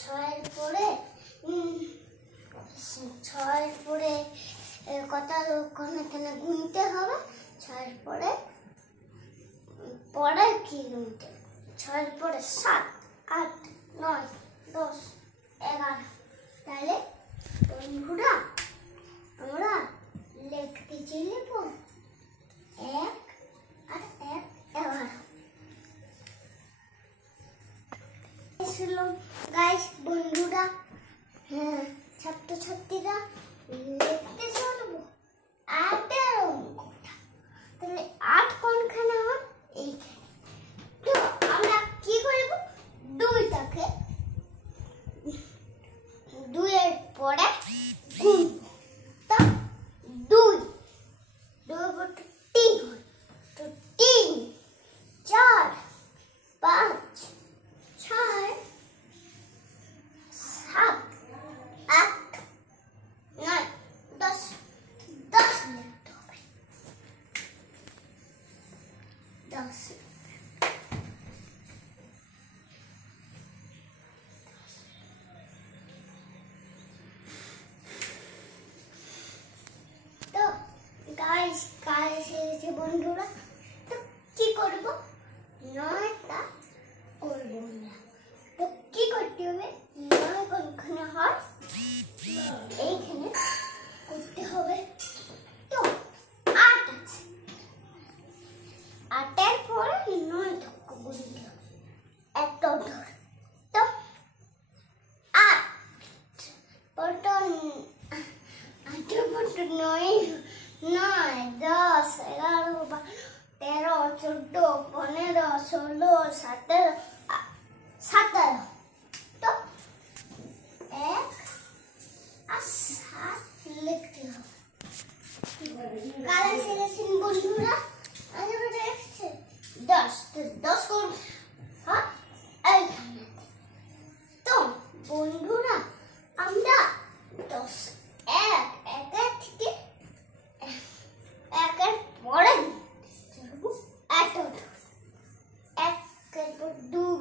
ছয়ের পরে কথা ওখানে গুনতে হবে। ছয়ের পরে কি গুনতে? ছয়ের পরে 7, 8, 9, 10, 11। তাহলে বন্ধুরা আমরা লিখতে লিখব 1 আর 1 11। গাইস বন্ধুরা, ছাত্রছাত্রীরা লিখতে চলবো 8-এর অঙ্কটা। তাহলে 8 কোনখানে হয়? এইখানে। তো আমরা কি করব? 2টাকে 2-এর পরে গুনব। তো 2 বলতে 3 হয়। তো 3, 4, 5, 6, 7, 8, 9, 10 লিখতে হবে। 10। তো গাইস কাজ শেষে বন্ধুরা, তো কি করব? 9টা করব আমরা। তো কি করতে হবে? 9 কোনখানে হয়? এইখানে করতে হবে। তো 8 আছে, 8-এর পরে 9টা গুনতে হবে। একটা ধর। তো 8 পরটা 8-এর পর 9, 10, 11, 12, 13, 14, 15, 16, 17, 17। তো 1 আর 7 লিখতে হবে। কালা শেষে বন্ধুরা আগে দেখছে 10। তো 10 করব। হ্যাঁ, এইখানে। তো বন্ধুরা আমরা 10 1 থেকে 1-এর পরে 1-এর পর 2